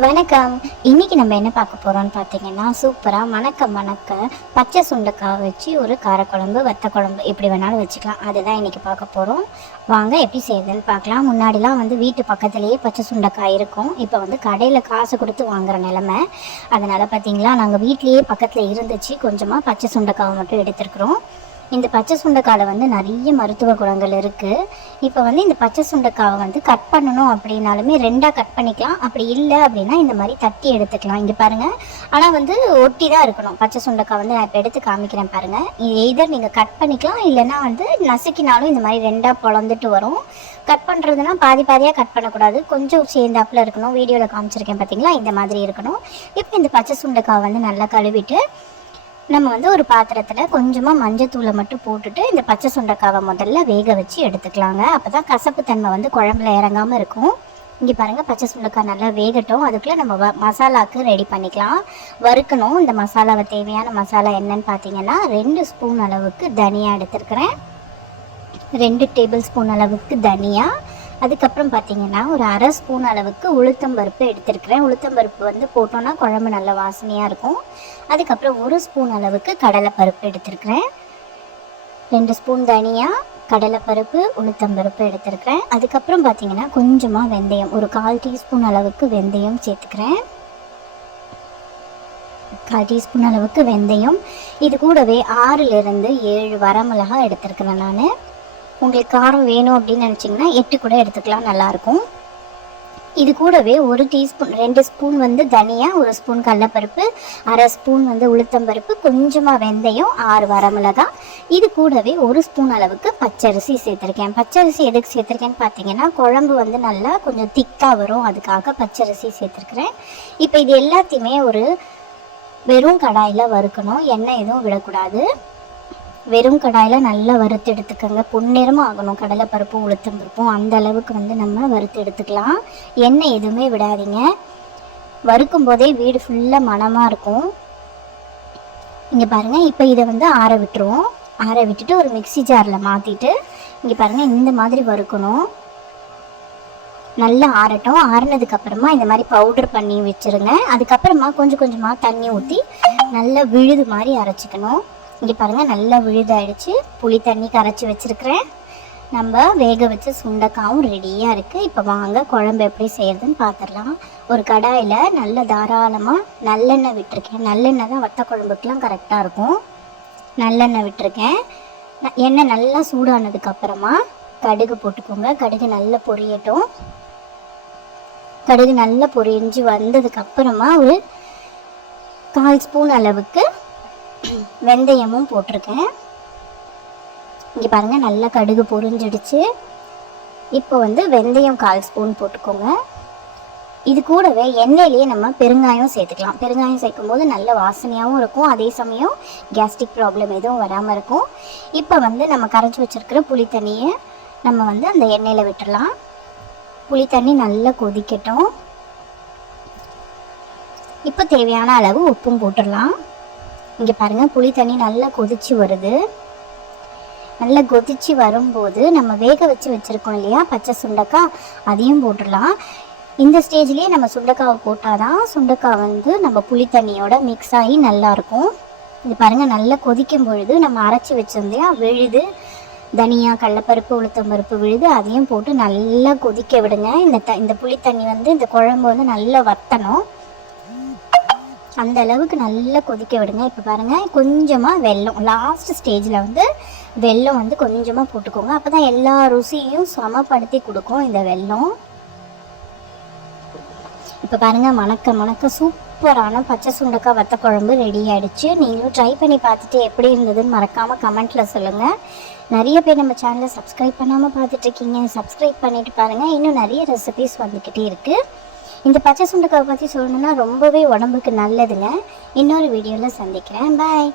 வணக்கம். இன்னைக்கு நம்ம என்ன பார்க்க போறோம்னு பார்த்தீங்கன்னா, சூப்பரா மணக்க மணக்க பச்சை சுண்டைக்காய் வச்சு ஒரு காரக்குழம்பு, வத்த குழம்பு எப்படி வேணாலும் வச்சுக்கலாம். அதுதான் இன்னைக்கு பார்க்க போறோம். வாங்க எப்படி செய்யுதுன்னு பார்க்கலாம். முன்னாடிலாம் வீட்டு பக்கத்துலேயே பச்சை சுண்டைக்காய் இருக்கும். இப்போ கடையில் காசு கொடுத்து வாங்குற நிலமை. அதனால் பார்த்தீங்களா, நாங்கள் வீட்லேயே பக்கத்தில் இருந்துச்சு. கொஞ்சமாக பச்சை சுண்டைக்காய் மட்டும் எடுத்துருக்குறோம். இந்த பச்சை சுண்டைக்காயில் நிறைய மருத்துவ குணங்கள் இருக்குது. இப்போ இந்த பச்சை சுண்டைக்காவை கட் பண்ணணும் அப்படின்னாலுமே ரெண்டாக கட் பண்ணிக்கலாம். அப்படி இல்லை அப்படின்னா இந்த மாதிரி தட்டி எடுத்துக்கலாம். இங்கே பாருங்கள். ஆனால் ஒட்டி தான் இருக்கணும். பச்சை சுண்டைக்காய் நான் இப்போ எடுத்து காமிக்கிறேன் பாருங்கள். எதர் நீங்கள் கட் பண்ணிக்கலாம், இல்லைன்னா நசுக்கினாலும் இந்த மாதிரி ரெண்டாக பொழந்துட்டு வரும். கட் பண்ணுறதுனா பாதி பாதியாக கட் பண்ணக்கூடாது, கொஞ்சம் சேர்ந்தாப்பில் இருக்கணும். வீடியோவில் காமிச்சிருக்கேன் பார்த்தீங்களா, இந்த மாதிரி இருக்கணும். இப்போ இந்த பச்சை சுண்டைக்காய் நல்லா கழுவிட்டு நம்ம ஒரு பாத்திரத்தில் கொஞ்சமாக மஞ்சத்தூளை மட்டும் போட்டுட்டு இந்த பச்சை சுண்டைக்காவை முதல்ல வேக வச்சு எடுத்துக்கலாங்க. அப்போ தான் கசப்பு தன்மை குழம்புல இறங்காமல் இருக்கும். இங்கே பாருங்கள், பச்சை சுண்டைக்காய் நல்லா வேகட்டும். அதுக்குள்ளே நம்ம மசாலாவுக்கு ரெடி பண்ணிக்கலாம். வறுக்கணும். இந்த மசாலாவை தேவையான மசாலா என்னன்னு பார்த்தீங்கன்னா, 2 ஸ்பூன் அளவுக்கு தனியா எடுத்துருக்கிறேன். 2 டேபிள் ஸ்பூன் அளவுக்கு தனியா. அதுக்கப்புறம் பார்த்தீங்கன்னா ஒரு 1/2 ஸ்பூன் அளவுக்கு உளுத்தம்பருப்பு எடுத்துருக்கிறேன். உளுத்தம்பருப்பு போட்டோன்னா குழம்பு நல்ல வாசனையாக இருக்கும். அதுக்கப்புறம் 1 ஸ்பூன் அளவுக்கு கடலைப்பருப்பு எடுத்துருக்கிறேன். 2 ஸ்பூன் தனியா, கடலைப்பருப்பு, உளுத்தம்பருப்பு எடுத்துருக்கிறேன். அதுக்கப்புறம் பார்த்தீங்கன்னா கொஞ்சமாக வெந்தயம், ஒரு 1/4 டீஸ்பூன் அளவுக்கு வெந்தயம் சேர்த்துக்கிறேன். 1/4 டீஸ்பூன் அளவுக்கு வெந்தயம். இது கூடவே 6லிருந்து 7 வரமிளகாய் எடுத்துருக்கிறேன் நான். உங்களுக்கு காரம் வேணும் அப்படின்னு நினச்சிங்கன்னா 8 கூட எடுத்துக்கலாம், நல்லாயிருக்கும். இது கூடவே 1 டீஸ்பூன் 2 ஸ்பூன் தனியா, 1 ஸ்பூன் கடலைப்பருப்பு, 1/2 ஸ்பூன் உளுத்தம்பருப்பு, கொஞ்சமாக வெந்தயம், 6 வரமிளகாய். இது கூடவே 1 ஸ்பூன் அளவுக்கு பச்சரிசி சேர்த்துருக்கேன். பச்சரிசி எதுக்கு சேர்த்துருக்கேன்னு பார்த்தீங்கன்னா, குழம்பு நல்லா கொஞ்சம் திக்காக வரும், அதுக்காக பச்சரிசி சேர்த்துருக்குறேன். இப்போ இது எல்லாத்தையுமே ஒரு வெறும் கடாயில் வறுக்கணும். எண்ணெய் எதுவும் விடக்கூடாது. வெறும் கடாயில் நல்லா வறுத்து எடுத்துக்கோங்க. பொன்னிறமாக ஆகணும் கடலைப்பருப்பும் உளுத்தம்பருப்பும், அந்த அளவுக்கு நம்ம வறுத்து எடுத்துக்கலாம். எண்ணெய் எதுவுமே விடாதீங்க. வறுக்கும் போதே வீடு ஃபுல்லாக மணமாக இருக்கும். இங்கே பாருங்கள். இப்போ இதை ஆற விட்டுருவோம். ஆற விட்டுட்டு ஒரு மிக்சி ஜாரில் மாற்றிட்டு இங்கே பாருங்கள், இந்த மாதிரி வறுக்கணும். நல்லா ஆறட்டும். ஆறினதுக்கப்புறமா இந்த மாதிரி பவுடர் பண்ணி வச்சுருங்க. அதுக்கப்புறமா கொஞ்சம் கொஞ்சமாக தண்ணி ஊற்றி நல்லா விழுது மாதிரி அரைச்சிக்கணும். இங்கே பாருங்கள், நல்லா விழுதாயிடுச்சு. புளி தண்ணி கரைச்சி வச்சுருக்கிறேன். நம்ம வேக வச்ச சுண்டைக்காவும் ரெடியாக இருக்குது. இப்போ வாங்க குழம்பு எப்படி செய்கிறதுன்னு பார்த்துடலாம். ஒரு கடாயில் நல்ல தாராளமாக நல்லெண்ணெய் விட்டுருக்கேன். நல்லெண்ணெய் தான் வத்த குழம்புக்கெலாம் கரெக்டாக இருக்கும். நல்லெண்ணெய் விட்டுருக்கேன். எண்ணெய் நல்லா சூடானதுக்கப்புறமா கடுகு போட்டுக்கோங்க. கடுகு நல்லா பொரியட்டும். கடுகு நல்லா பொரிஞ்சு வந்ததுக்கப்புறமா ஒரு 1/4 ஸ்பூன் அளவுக்கு வெந்தயமும் போட்டிருக்கேன். இங்கே பாருங்கள், நல்லா கடுகு பொரிஞ்சிடுச்சு. இப்போ வெந்தயம் 1/4 ஸ்பூன் போட்டுக்கோங்க. இது கூடவே எண்ணெயிலேயே நம்ம பெருங்காயம் சேர்த்துக்கலாம். பெருங்காயம் சேர்க்கும்போது நல்ல வாசனையாகவும் இருக்கும். அதே சமயம் கேஸ்ட்ரிக் ப்ராப்ளம் எதுவும் வராமல் இருக்கும். இப்போ நம்ம கரைச்சி வச்சுருக்கிற புளி தண்ணியை நம்ம அந்த எண்ணெயில் விட்டுடலாம். புளி தண்ணி நல்லா கொதிக்கட்டும். இப்போ தேவையான அளவு உப்பும் போட்டுடலாம். இங்கே பாருங்கள், புளி தண்ணி நல்லா கொதிச்சு வருது. நல்லா கொதிச்சு வரும்போது நம்ம வேக வச்சு வச்சுருக்கோம் இல்லையா பச்சை சுண்டைக்காய், அதையும் போட்டுடலாம். இந்த ஸ்டேஜ்லேயே நம்ம சுண்டைக்காவை போட்டால் தான் சுண்டைக்காய் நம்ம புளி தண்ணியோட மிக்ஸ் ஆகி நல்லாயிருக்கும். இது பாருங்கள், நல்லா கொதிக்கும் பொழுது நம்ம அரைச்சி வச்சிருந்தோம் விழுது, தனியா, கடலைப்பருப்பு, உளுத்தம்பருப்பு விழுது, அதையும் போட்டு நல்லா கொதிக்க விடுங்க. இந்த புளி தண்ணி இந்த குழம்பு நல்லா வத்தணும். அந்த அளவுக்கு நல்லா கொதிக்க விடுங்க. இப்போ பாருங்கள், கொஞ்சமாக வெல்லம், லாஸ்ட் ஸ்டேஜில் வெல்லம் கொஞ்சமாக போட்டுக்கோங்க. அப்போ தான் எல்லா ருசியும் சமப்படுத்தி கொடுக்கும் இந்த வெல்லம். இப்போ பாருங்கள், மணக்க மணக்க சூப்பரான பச்சை சுண்டைக்காய் வத்த குழம்பு ரெடி ஆகிடுச்சு. நீங்களும் ட்ரை பண்ணி பார்த்துட்டு எப்படி இருந்ததுன்னு மறக்காமல் கமெண்ட்டில் சொல்லுங்கள். நிறைய பேர் நம்ம சேனலை சப்ஸ்கிரைப் பண்ணாமல் பார்த்துட்ருக்கீங்க. சப்ஸ்கிரைப் பண்ணிவிட்டு பாருங்கள். இன்னும் நிறைய ரெசிபீஸ் வந்துக்கிட்டே இருக்குது. இந்த பச்சை சுண்டைக்காய் பற்றி சொல்லணுன்னா ரொம்பவே உடம்புக்கு நல்லதுங்க. இன்னொரு வீடியோவில் சந்திக்கிறேன். பாய்.